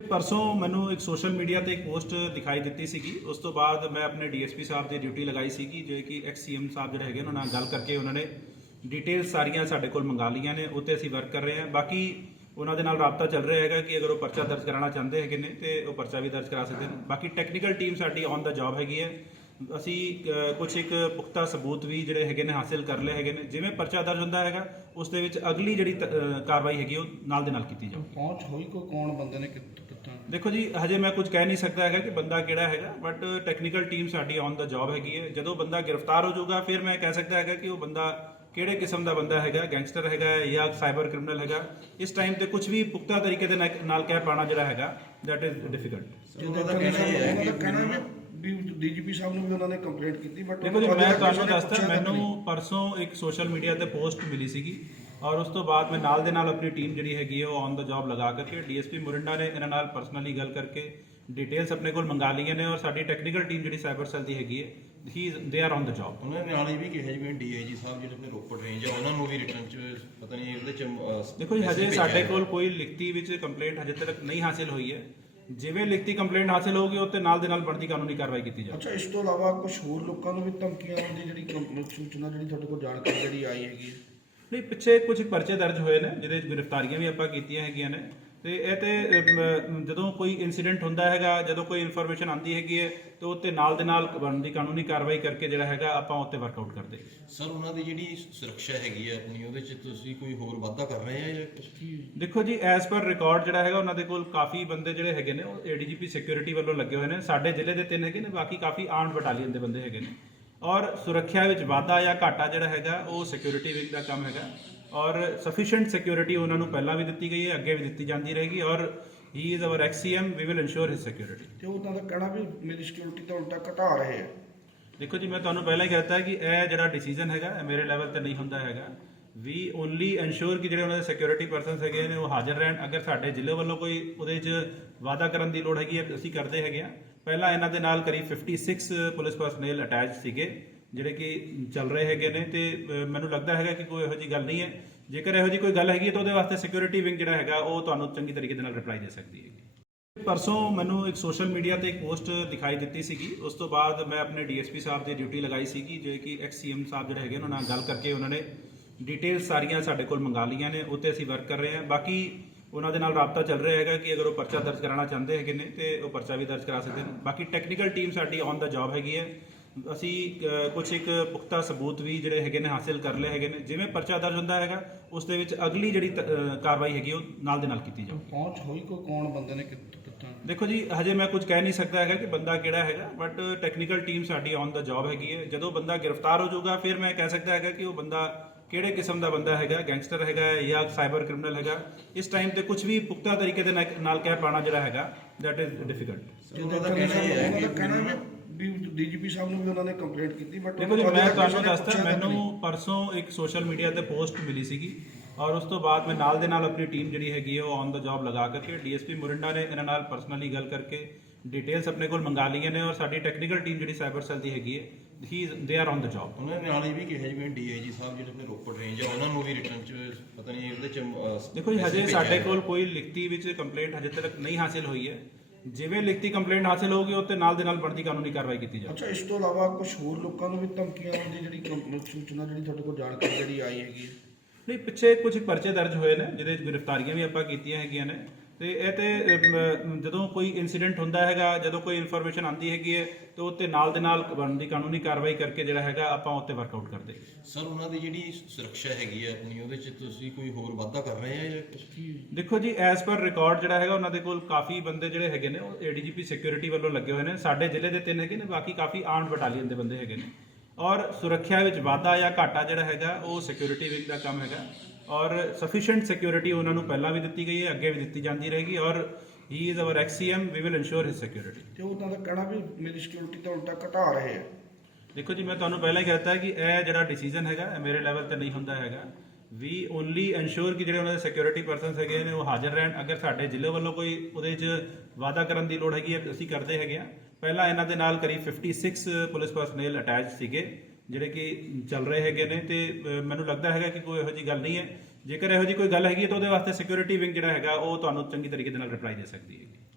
ਪਰਸੋਂ ਮੈਨੂੰ ਇੱਕ ਸੋਸ਼ਲ ਮੀਡੀਆ ਤੇ ਇੱਕ ਪੋਸਟ ਦਿਖਾਈ ਦਿੱਤੀ ਸੀਗੀ। ਉਸ ਤੋਂ ਬਾਅਦ ਮੈਂ ਆਪਣੇ ਡੀਐਸਪੀ ਸਾਹਿਬ ਦੀ ਡਿਊਟੀ ਲਗਾਈ ਸੀਗੀ, ਜੋ ਕਿ ਐਕਸ ਐਕਸੀਐਮ ਸਾਹਿਬ ਜਿਹੜੇ ਹੈਗੇ, ਉਹਨਾਂ ਨਾਲ ਗੱਲ ਕਰਕੇ ਉਹਨਾਂ ਨੇ ਡਿਟੇਲ ਸਾਰੀਆਂ ਸਾਡੇ ਕੋਲ ਮੰਗਾ ਲਈਆਂ ਨੇ ਉੱਤੇ ਅਸੀਂ ਵਰਕ ਕਰ ਰਹੇ ਹਾਂ। ਬਾਕੀ ਉਹਨਾਂ ਦੇ ਨਾਲ ਰਾਬਤਾ ਚੱਲ ਰਿਹਾ ਹੈਗਾ ਕਿ ਅਗਰ ਉਹ ਪਰਚਾ ਦਰਜ ਕਰਾਉਣਾ ਚਾਹੁੰਦੇ ਹੈਗੇ ਨੇ, ਤੇ ਉਹ ਪਰਚਾ ਵੀ ਦਰਜ ਕਰਾ ਸਕਦੇ ਨੇ। ਬਾਕੀ ਟੈਕਨੀਕਲ ਟੀਮ ਸਾਡੀ ਔਨ ਦਾ ਜੌਬ ਹੈਗੀ ਹੈ। ਅਸੀਂ ਕੁਝ ਇੱਕ ਪੁਖਤਾ ਸਬੂਤ ਵੀ ਜਿਹੜੇ ਹੈਗੇ ਨੇ ਹਾਸਿਲ ਕਰ ਲਏ ਹੈਗੇ ਨੇ। ਜਿਵੇਂ ਪਰਚਾ ਦਰਜ ਹੁੰਦਾ ਹੈਗਾ, ਉਸ ਦੇ ਵਿੱਚ ਅਗਲੀ ਜਿਹੜੀ ਕਾਰਵਾਈ ਹੈਗੀ, ਉਹ ਨਾਲ ਦੇ ਨਾਲ ਕੀਤੀ ਜਾਊਗੀ। ਪਹੁੰਚ ਹੋਈ ਕੋਈ ਕੌਣ ਬੰਦੇ ਨੇ? ਕਿੱਥੋਂ ਦੇਖੋ ਜੀ ਹਜੇ ਮੈਂ ਕੁਝ ਕਹਿ ਨਹੀਂ ਸਕਦਾ ਹੈਗਾ ਕਿ ਬੰਦਾ ਕਿਹੜਾ ਹੈਗਾ ਬਟ ਟੈਕਨੀਕਲ ਟੀਮ ਸਾਡੀ ਔਨ ਦਾ ਜੌਬ ਹੈਗੀ ਹੈ। ਜਦੋਂ ਬੰਦਾ ਗ੍ਰਿਫਤਾਰ ਹੋ ਜਾਊਗਾ ਫਿਰ ਮੈਂ ਕਹਿ ਸਕਦਾ ਹੈਗਾ ਕਿ ਉਹ ਬੰਦਾ ਕਿਹੜੇ ਕਿਸਮ ਦਾ ਬੰਦਾ ਹੈਗਾ ਗੈਂਗਸਟਰ ਹੈਗਾ ਜਾਂ ਸਾਈਬਰ ਕ੍ਰਿਮੀਨਲ ਹੈਗਾ ਇਸ ਟਾਈਮ ਤੇ ਕੁਝ ਵੀ ਪੁਖਤਾ ਤਰੀਕੇ ਦੇ ਨਾਲ- ਕਹਿ ਪਾਣਾ ਜਿਹੜਾ ਹੈਗਾ ਦੈਟ ਇਜ਼ ਡਿਫਿਕਲਟ ਜਿਹਦਾ ਦਾ ਕਹਿਣਾ ਹੈ ਕਿ ਕਹਿਣਾ ਹੈ ਵੀ ਡੀਜੀਪੀ ਸਾਹਿਬ ਨੂੰ ਵੀ ਉਹਨਾਂ ਨੇ ਕੰਪਲੇਂਟ ਕੀਤੀ ਬਟ ਦੇਖੋ ਜੀ ਮੈਂ ਤੁਹਾਨੂੰ ਦੱਸਦਾ ਮੈਨੂੰ ਪਰਸੋਂ ਇੱਕ ਸੋਸ਼ਲ ਮੀਡੀਆ ਤੇ ਪੋਸਟ ਮਿਲੀ ਸੀਗੀ। ਔਰ ਉਸ ਤੋਂ ਬਾਅਦ ਮੈਂ ਨਾਲ ਦੇ ਨਾਲ ਆਪਣੀ ਟੀਮ ਜਿਹੜੀ ਹੈਗੀ ਹੈ ਉਹ ਔਨ ਦਾ ਜੌਬ ਲਗਾ ਕਰਕੇ ਡੀਐਸਪੀ ਮੁਰਿੰਡਾ ਨੇ ਇਹਨਾਂ ਨਾਲ ਪਰਸਨਲੀ ਗੱਲ ਕਰਕੇ ਡਿਟੇਲਸ ਆਪਣੇ ਕੋਲ ਮੰਗਾ ਲਈਆਂ ਨੇ ਔਰ ਸਾਡੀ ਟੈਕਨੀਕਲ ਟੀਮ ਜਿਹੜੀ ਸਾਈਬਰ ਸੈੱਲ ਦੀ ਹੈਗੀ ਹੈ ਹੀ they are on the job ਉਹਨਾਂ ਨੇ ਨਾਲ ਇਹ ਵੀ ਕਿਹਾ ਜਿਵੇਂ ਡੀਆਈਜੀ ਸਾਹਿਬ ਜਿਹੜੇ ਆਪਣੇ ਰੋਪੜ ਰੇਂਜ ਆ ਉਹਨਾਂ ਨੂੰ ਵੀ ਰਿਟਰਨ ਚ ਪਤਾ ਨਹੀਂ ਉਹਦੇ ਚ ਦੇਖੋ ਜੀ ਹਜੇ ਸਾਡੇ ਕੋਲ ਕੋਈ ਲਿਖਤੀ ਵਿੱਚ ਕੰਪਲੇਂਟ ਹਜੇ ਤੱਕ ਨਹੀਂ ਹਾਸਿਲ ਹੋਈ ਹੈ। ਜਿਵੇਂ ਲਿਖਤੀ ਕੰਪਲੇਂਟ ਹਾਸਿਲ ਹੋਊਗੀ ਉਹ ਤੇ ਨਾਲ ਦੇ ਨਾਲ ਬਣਦੀ ਕਾਨੂੰਨੀ ਕਾਰਵਾਈ ਕੀਤੀ ਜਾਵੇਗੀ ਅੱਛਾ ਇਸ ਤੋਂ ਇਲਾਵਾ ਕੁਝ ਹੋਰ ਲੋਕਾਂ ਨੂੰ ਵੀ ਧਮਕੀਆਂ ਦੀ ਜਿਹੜੀ ਸੂਚਨਾ ਜਿਹੜੀ ਤੁਹਾਡੇ ਕੋਲ ਜਾਣਕਾਰੀ ਜਿਹੜੀ ਆਈ ਹੈਗੀ ਨਹੀਂ ਪਿੱਛੇ ਕੁਝ ਪਰਚੇ ਦਰਜ ਹੋਏ ਨੇ ਜਿਹਦੇ ਵਿੱਚ ਗ੍ਰਿਫਤਾਰੀਆਂ ਵੀ ਆਪਾਂ ਕੀਤੀਆਂ ਹੈਗੀਆਂ ਨੇ। ਤੇ ਇਹ ਤੇ ਅਮ, ਜਦੋਂ ਕੋਈ ਇਨਸੀਡੈਂਟ ਹੁੰਦਾ ਹੈਗਾ ਜਦੋਂ ਕੋਈ ਇਨਫੋਰਮੇਸ਼ਨ ਆਉਂਦੀ ਹੈਗੀ ਹੈ ਤੇ ਉੱਤੇ ਨਾਲ ਦੇ ਨਾਲ ਬਣਦੀ ਕਾਨੂੰਨੀ ਕਾਰਵਾਈ ਕਰਕੇ ਜਿਹੜਾ ਹੈਗਾ ਆਪਾਂ ਉੱਤੇ ਵਰਕਆਊਟ ਕਰਦੇ ਹਾਂ। ਸਰ ਉਹਨਾਂ ਦੀ ਜਿਹੜੀ ਸੁਰੱਖਿਆ ਹੈਗੀ ਹੈ ਆਪਣੀ ਉਹਦੇ ਚ ਤੁਸੀਂ ਕੋਈ ਹੋਰ ਵਾਧਾ ਕਰ ਰਹੇ ਆ ਜਾਂ ਕੁਝ ਦੇਖੋ ਜੀ ਐਸ ਪਰ ਰਿਕਾਰਡ ਜਿਹੜਾ ਹੈਗਾ ਉਹਨਾਂ ਦੇ ਕੋਲ ਕਾਫੀ ਬੰਦੇ ਜਿਹੜੇ ਹੈਗੇ ਨੇ ਉਹ ਏਡੀਜੀਪੀ ਸਿਕਿਉਰਿਟੀ ਵੱਲੋਂ ਲੱਗੇ ਹੋਏ ਨੇ। ਸਾਡੇ ਜ਼ਿਲ੍ਹੇ ਦੇ ਤਿੰਨ ਹੈਗੇ ਨੇ ਬਾਕੀ ਕਾਫੀ ਆਰਮਡ ਬਟਾਲੀਅਨ ਦੇ ਬੰਦੇ ਹੈਗੇ ਨੇ। ਔਰ ਸੁਰੱਖਿਆ ਵਿੱਚ ਵਾਧਾ ਜਾਂ ਘਾਟਾ ਜਿਹੜਾ ਹੈਗਾ ਉਹ ਸਿਕਿਉਰਿਟੀ ਵਿੰਗ ਦਾ ਕੰਮ ਹੈਗਾ। ਔਰ ਸਫੀਸ਼ੀਐਂਟ ਸਿਕਿਉਰਿਟੀ ਉਹਨਾਂ ਨੂੰ ਪਹਿਲਾਂ ਵੀ ਦਿੱਤੀ ਗਈ ਹੈ ਅੱਗੇ ਵੀ ਦਿੱਤੀ ਜਾਂਦੀ ਰਹੇਗੀ। ਔਰ he is our ex CM we will ensure his security ਤੇ ਉਹਨਾਂ ਦਾ ਕਹਿਣਾ ਵੀ ਮੇਰੀ ਸਿਕਿਉਰਿਟੀ ਤਾਂ ਉਲਟਾ ਘਟਾ ਰਹੇ ਆ ਦੇਖੋ ਜੀ ਮੈਂ ਤੁਹਾਨੂੰ ਪਹਿਲਾਂ ਹੀ ਕਹਿਤਾ ਕਿ ਇਹ ਜਿਹੜਾ ਡਿਸੀਜਨ ਹੈਗਾ ਇਹ ਮੇਰੇ ਲੈਵਲ ਤੇ ਨਹੀਂ ਹੁੰਦਾ ਹੈਗਾ। ਵੀ ਓਨਲੀ ਇਨਸ਼ੋਰ ਕਿ ਜਿਹੜੇ ਉਹਨਾਂ ਦੇ ਸਿਕਿਉਰਿਟੀ ਪਰਸਨਸ ਹੈਗੇ ਨੇ ਉਹ ਹਾਜ਼ਰ ਰਹਿਣ। ਅਗਰ ਸਾਡੇ ਜ਼ਿਲ੍ਹੇ ਵੱਲੋਂ ਕੋਈ ਉਹਦੇ 'ਚ ਵਾਅਦਾ ਕਰਨ ਦੀ ਲੋੜ ਹੈਗੀ ਹੈ ਅਸੀਂ ਕਰਦੇ ਹੈਗੇ ਆ ਪਹਿਲਾਂ ਇਹਨਾਂ ਦੇ ਨਾਲ ਕਰੀਬ 56 ਪੁਲਿਸ ਪਰਸਨਲ ਅਟੈਚ ਸੀਗੇ, ਜਿਹੜੇ ਕਿ ਚੱਲ ਰਹੇ ਹੈਗੇ ਨੇ ਤੇ ਮੈਨੂੰ ਲੱਗਦਾ ਹੈਗਾ ਕਿ ਕੋਈ ਇਹੋ ਜੀ ਗੱਲ ਨਹੀਂ ਹੈ। ਜੇਕਰ ਇਹੋ ਜੀ ਕੋਈ ਗੱਲ ਹੈਗੀ ਹੈ ਤਾਂ ਉਹਦੇ ਵਾਸਤੇ ਸਿਕਿਉਰਿਟੀ ਵਿੰਗ ਜਿਹੜਾ ਹੈਗਾ, ਉਹ ਤੁਹਾਨੂੰ ਚੰਗੀ ਤਰੀਕੇ ਦੇ ਨਾਲ ਰਿਪਲਾਈ ਦੇ ਸਕਦੀ ਹੈਗੀ। ਪਰਸੋਂ ਮੈਨੂੰ ਇੱਕ ਸੋਸ਼ਲ ਮੀਡੀਆ ਤੇ ਇੱਕ ਪੋਸਟ ਦਿਖਾਈ ਦਿੱਤੀ ਸੀਗੀ। ਉਸ ਤੋਂ ਬਾਅਦ ਮੈਂ ਆਪਣੇ ਡੀਐਸਪੀ ਸਾਹਿਬ ਦੀ ਡਿਊਟੀ ਲਗਾਈ ਸੀਗੀ, ਜੋ ਕਿ ਐਕਸ ਐਕਸੀਐਮ ਸਾਹਿਬ ਜਿਹੜੇ ਹੈਗੇ ਉਹਨਾਂ ਨਾਲ ਗੱਲ ਕਰਕੇ ਉਹਨਾਂ ਨੇ ਡਿਟੇਲ ਸਾਰੀਆਂ ਸਾਡੇ ਕੋਲ ਮੰਗਾ ਲਈਆਂ ਨੇ, ਉੱਤੇ ਅਸੀਂ ਵਰਕ ਕਰ ਰਹੇ ਹਾਂ। ਬਾਕੀ ਉਹਨਾਂ ਦੇ ਨਾਲ ਰਾਬਤਾ ਚੱਲ ਰਿਹਾ ਹੈਗਾ ਕਿ ਅਗਰ ਉਹ ਪਰਚਾ ਦਰਜ ਕਰਾਉਣਾ ਚਾਹੁੰਦੇ ਹੈਗੇ ਨੇ ਤੇ ਉਹ ਪਰਚਾ ਵੀ ਦਰਜ ਕਰਾ ਸਕਦੇ ਨੇ। ਬਾਕੀ ਟੈਕਨੀਕਲ ਟੀਮ ਸਾਡੀ ਔਨ ਦਾ ਜੌਬ ਹੈਗੀ ਹੈ। ਅਸੀਂ ਕੁਝ ਇੱਕ ਪੁਖਤਾ ਸਬੂਤ ਵੀ ਜਿਹੜੇ ਹੈਗੇ ਨੇ ਹਾਸਿਲ ਕਰ ਲਏ ਹੈਗੇ ਨੇ। ਜਿਵੇਂ ਪਰਚਾ ਦਰਜ ਹੁੰਦਾ ਹੈਗਾ ਉਸ ਦੇ ਵਿੱਚ ਅਗਲੀ ਜਿਹੜੀ ਤ- ਅ, ਕਾਰਵਾਈ ਹੈਗੀ ਉਹ ਨਾਲ ਦੇ ਨਾਲ ਕੀਤੀ ਜਾਊਗੀ ਪਹੁੰਚ ਹੋਈ ਕੋਈ ਕੌਣ ਬੰਦੇ ਨੇ ਕਿੱਥੋਂ ਕਿੱਥੋਂ? ਦੇਖੋ ਜੀ ਹਜੇ ਮੈਂ ਕੁਝ ਕਹਿ ਨਹੀਂ ਸਕਦਾ ਹੈਗਾ ਕਿ ਬੰਦਾ ਕਿਹੜਾ ਹੈਗਾ ਬਟ ਟੈਕਨੀਕਲ ਟੀਮ ਸਾਡੀ ਔਨ ਦਾ ਜੌਬ ਹੈਗੀ ਹੈ। ਜਦੋਂ ਬੰਦਾ ਗ੍ਰਿਫਤਾਰ ਹੋ ਜਾਊਗਾ ਫਿਰ ਮੈਂ ਕਹਿ ਸਕਦਾ ਹੈਗਾ ਕਿ ਉਹ ਬੰਦਾ ਕਿਹੜੇ ਕਿਸਮ ਦਾ ਬੰਦਾ ਹੈਗਾ ਗੈਂਗਸਟਰ ਹੈਗਾ ਜਾਂ ਸਾਈਬਰ ਕ੍ਰਿਮੀਨਲ ਹੈਗਾ ਇਸ ਟਾਈਮ ਤੇ ਕੁਝ ਵੀ ਪੁਖਤਾ ਤਰੀਕੇ ਦੇ ਨਾਲ- ਨਾਲ ਕਹਿ ਪਾਣਾ ਜਿਹੜਾ ਹੈਗਾ ਦੈਟ ਇਜ਼ ਡਿਫਿਕਲਟ ਜਿਹਦਾ ਦਾ ਕਹਿਣਾ ਹੈ ਕਿ ਕਹਿਣਾ ਹੈ ਵੀ ਡੀਜੀਪੀ ਸਾਹਿਬ ਨੂੰ ਵੀ ਉਹਨਾਂ ਨੇ ਕੰਪਲੇਂਟ ਕੀਤੀ ਬਟ ਦੇਖੋ ਜੀ ਮੈਂ ਤੁਹਾਨੂੰ ਦੱਸਦਾ ਮੈਨੂੰ ਪਰਸੋਂ ਇੱਕ ਸੋਸ਼ਲ ਮੀਡੀਆ ਤੇ ਪੋਸਟ ਮਿਲੀ ਸੀਗੀ ਔਰ ਉਸ ਤੋਂ ਬਾਅਦ ਮੈਂ ਨਾਲ ਦੇ ਨਾਲ ਆਪਣੀ ਟੀਮ ਜਿਹੜੀ ਹੈਗੀ ਹੈ ਉਹ ਔਨ ਦਾ ਜੌਬ ਲਗਾ ਕਰਕੇ ਡੀਐਸਪੀ ਮੁਰਿੰਡਾ ਨੇ ਇਹਨਾਂ ਨਾਲ ਪਰਸਨਲੀ ਗੱਲ ਕਰਕੇ ਡਿਟੇਲਸ ਆਪਣੇ ਕੋਲ ਮੰਗਾ ਲਈਆਂ ਨੇ ਔਰ ਸਾਡੀ ਟੈਕਨੀਕਲ ਟੀਮ ਜਿਹੜੀ ਸਾਈਬਰ ਸੈੱਲ ਦੀ ਹੈਗੀ ਹੈ ਹੀ they are on the job ਉਹਨਾਂ ਨੇ ਨਾਲ ਵੀ ਕਿਹਾ ਜਿਵੇਂ ਡੀਆਈਜੀ ਸਾਹਿਬ ਜਿਹੜੇ ਆਪਣੇ ਰੋਪੜ ਰੇਂਜ ਆ ਉਹਨਾਂ ਨੂੰ ਵੀ ਰਿਟਰਨ ਚ ਪਤਾ ਨਹੀਂ ਉਹਦੇ ਚ ਅਹ, ਦੇਖੋ ਜੀ ਹਜੇ message ਸਾਡੇ ਕੋਲ ਕੋਈ ਲਿਖਤੀ ਵਿੱਚ ਕੰਪਲੇਂਟ ਹਜੇ ਤੱਕ ਨਹੀਂ ਹਾਸਿਲ ਹੋਈ ਹੈ। ਜਿਵੇਂ ਲਿਖਤੀ ਕੰਪਲੇਂਟ ਹਾਸਿਲ ਹੋਊਗੀ ਉਹ ਤੇ ਨਾਲ ਦੇ ਨਾਲ ਬਣਦੀ ਕਾਨੂੰਨੀ ਕਾਰਵਾਈ ਕੀਤੀ ਜਾਵੇਗੀ ਅੱਛਾ ਇਸ ਤੋਂ ਇਲਾਵਾ ਕੁਝ ਹੋਰ ਲੋਕਾਂ ਨੂੰ ਵੀ ਧਮਕੀਆਂ ਦੀ ਜਿਹੜੀ ਕੰਪ- ਸੂਚਨਾ ਜਿਹੜੀ ਤੁਹਾਡੇ ਕੋਲ ਜਾਣਕਾਰੀ ਜਿਹੜੀ ਆਈ ਹੈਗੀ ਹੈ? ਨਹੀਂ ਪਿੱਛੇ ਕੁਝ ਪਰਚੇ ਦਰਜ ਹੋਏ ਨੇ ਜਿਹਦੇ ਵਿੱਚ ਗ੍ਰਿਫਤਾਰੀਆਂ ਵੀ ਆਪਾਂ ਕੀਤੀਆਂ ਹੈਗੀਆਂ ਨੇ। ਤੇ ਇਹ ਤੇ ਅਮ, ਜਦੋਂ ਕੋਈ ਇਨਸੀਡੈਂਟ ਹੁੰਦਾ ਹੈਗਾ ਜਦੋਂ ਕੋਈ ਇਨਫੋਰਮੇਸ਼ਨ ਆਉਂਦੀ ਹੈਗੀ ਹੈ ਤੇ ਉੱਤੇ ਨਾਲ ਦੇ ਨਾਲ ਬਣਦੀ ਕਾਨੂੰਨੀ ਕਾਰਵਾਈ ਕਰਕੇ ਜਿਹੜਾ ਹੈਗਾ ਆਪਾਂ ਉੱਤੇ ਵਰਕਆਊਟ ਕਰਦੇ ਹਾਂ। ਸਰ ਉਹਨਾਂ ਦੀ ਜਿਹੜੀ ਸੁਰੱਖਿਆ ਹੈਗੀ ਹੈ ਆਪਣੀ ਉਹਦੇ ਚ ਤੁਸੀਂ ਕੋਈ ਹੋਰ ਵਾਧਾ ਕਰ ਰਹੇ ਆ ਜਾਂ ਕੁਝ ਦੇਖੋ ਜੀ ਐਸ ਪਰ ਰਿਕਾਰਡ ਜਿਹੜਾ ਹੈਗਾ ਉਹਨਾਂ ਦੇ ਕੋਲ ਕਾਫੀ ਬੰਦੇ ਜਿਹੜੇ ਹੈਗੇ ਨੇ ਉਹ ਏਡੀਜੀਪੀ ਸਿਕਿਉਰਿਟੀ ਵੱਲੋਂ ਲੱਗੇ ਹੋਏ ਨੇ। ਸਾਡੇ ਜ਼ਿਲ੍ਹੇ ਦੇ ਤਿੰਨ ਹੈਗੇ ਨੇ ਬਾਕੀ ਕਾਫੀ ਆਰਮਡ ਬਟਾਲੀਅਨ ਦੇ ਬੰਦੇ ਹੈਗੇ ਨੇ। ਔਰ ਸੁਰੱਖਿਆ ਵਿੱਚ ਵਾਧਾ ਜਾਂ ਘਾਟਾ ਜਿਹੜਾ ਹੈਗਾ ਉਹ ਸਿਕਿਉਰਿਟੀ ਵਿੰਗ ਦਾ ਕੰਮ ਹੈਗਾ। ਔਰ ਸਫੀਸ਼ੀਐਂਟ ਸਿਕਿਉਰਿਟੀ ਉਹਨਾਂ ਨੂੰ ਪਹਿਲਾਂ ਵੀ ਦਿੱਤੀ ਗਈ ਹੈ ਅੱਗੇ ਵੀ ਦਿੱਤੀ ਜਾਂਦੀ ਰਹੇਗੀ ਔਰ he is our ex CM we will ensure his security ਤੇ ਉਹਨਾਂ ਦਾ ਕਹਿਣਾ ਵੀ ਮੇਰੀ ਸਿਕਿਉਰਿਟੀ ਤਾਂ ਉਲਟਾ ਘਟਾ ਰਹੇ ਆ। ਦੇਖੋ ਜੀ ਮੈਂ ਤੁਹਾਨੂੰ ਪਹਿਲਾਂ ਹੀ ਕਹਿਤਾ ਕਿ ਇਹ ਜਿਹੜਾ ਡਿਸੀਜਨ ਹੈਗਾ ਇਹ ਮੇਰੇ ਲੈਵਲ ਤੇ ਨਹੀਂ ਹੁੰਦਾ ਹੈਗਾ। ਵੀ ਓਨਲੀ ਇਨਸ਼ੋਰ ਕਿ ਜਿਹੜੇ ਉਹਨਾਂ ਦੇ ਸਿਕਿਉਰਿਟੀ ਪਰਸਨਸ ਹੈਗੇ ਨੇ ਉਹ ਹਾਜ਼ਰ ਰਹਿਣ। ਅਗਰ ਸਾਡੇ ਜ਼ਿਲ੍ਹੇ ਵੱਲੋਂ ਕੋਈ ਉਹਦੇ 'ਚ ਵਾਅਦਾ ਕਰਨ ਦੀ ਲੋੜ ਹੈਗੀ ਹੈ ਅਸੀਂ ਕਰਦੇ ਹੈਗੇ ਆ। ਪਹਿਲਾਂ ਇਹਨਾਂ ਦੇ ਨਾਲ ਕਰੀਬ 56 ਪੁਲਿਸ ਪਰਸਨਲ ਅਟੈਚ ਸੀਗੇ। ਜਿਹੜੇ ਕਿ ਚੱਲ ਰਹੇ ਹੈਗੇ ਨੇ ਤੇ ਮੈਨੂੰ ਲੱਗਦਾ ਹੈਗਾ ਕਿ ਕੋਈ ਇਹੋ ਜੀ ਗੱਲ ਨਹੀਂ ਹੈ। ਜੇਕਰ ਇਹੋ ਜੀ ਕੋਈ ਗੱਲ ਹੈਗੀ ਹੈ ਤਾਂ ਉਹਦੇ ਵਾਸਤੇ ਸਿਕਿਉਰਿਟੀ ਵਿੰਗ ਜਿਹੜਾ ਹੈਗਾ, ਉਹ ਤੁਹਾਨੂੰ ਚੰਗੀ ਤਰੀਕੇ ਦੇ ਨਾਲ ਰਿਪਲਾਈ ਦੇ ਸਕਦੀ ਹੈ